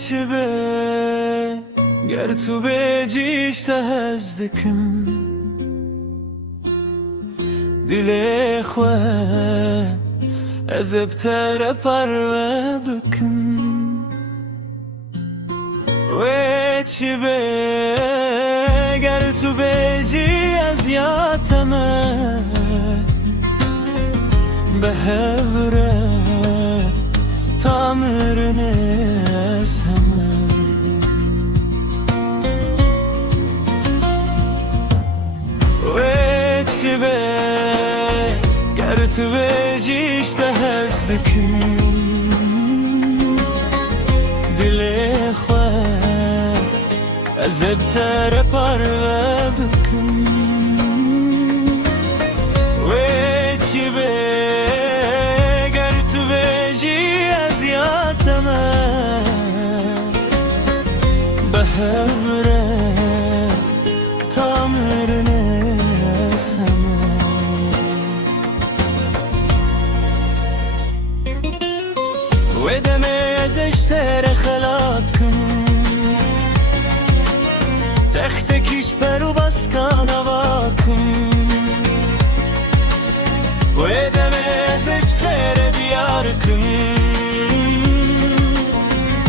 چی به گر تو بجیش تهزدکم دل خواه از ابتر پرو بکم و چی به گر تو بجی از یاتمه به هوره تامر نز همه و چی به گر تو بجیش تهزدکم دل خواه از ابتر پرو بکم و چی به گر تو بجی از یاتمه به هوره تامر نز همه و دمه ازش تر خلات کن تخت کش پرو بسکان هوا کن و دمه ازش خیر بیار کن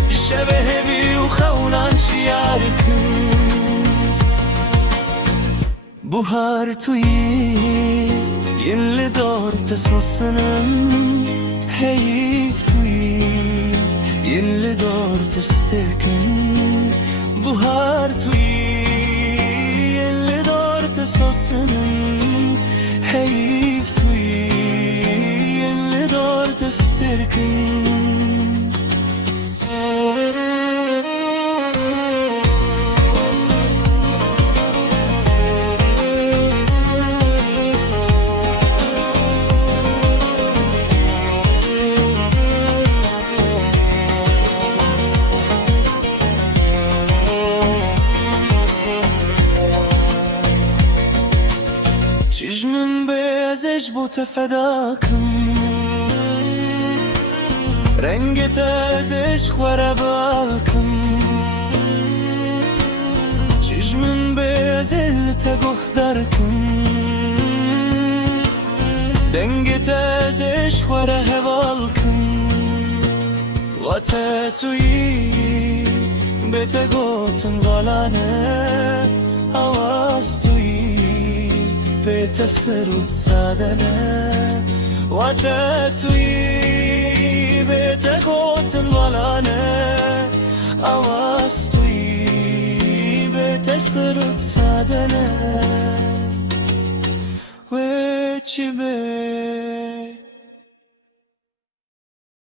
شبه هوی و خونان شیار کن buhar تویی یل دار تسوسنم هیف تویی یل دار تسترکن buhar تویی یل دار تسوسنم هیف تویی یل دار تسترکن چشمم بازش بوت فداکم رنگت ازش خوره باکم چشمم بازل تگوه درکم دنگت ازش خوره هوالکم و تویی به تگوتن غلانه آواز تویی بيت السرود سادنا وتاتوي بيت قوت الظلانة أواستوي بيت السرود سادنا ويتشبه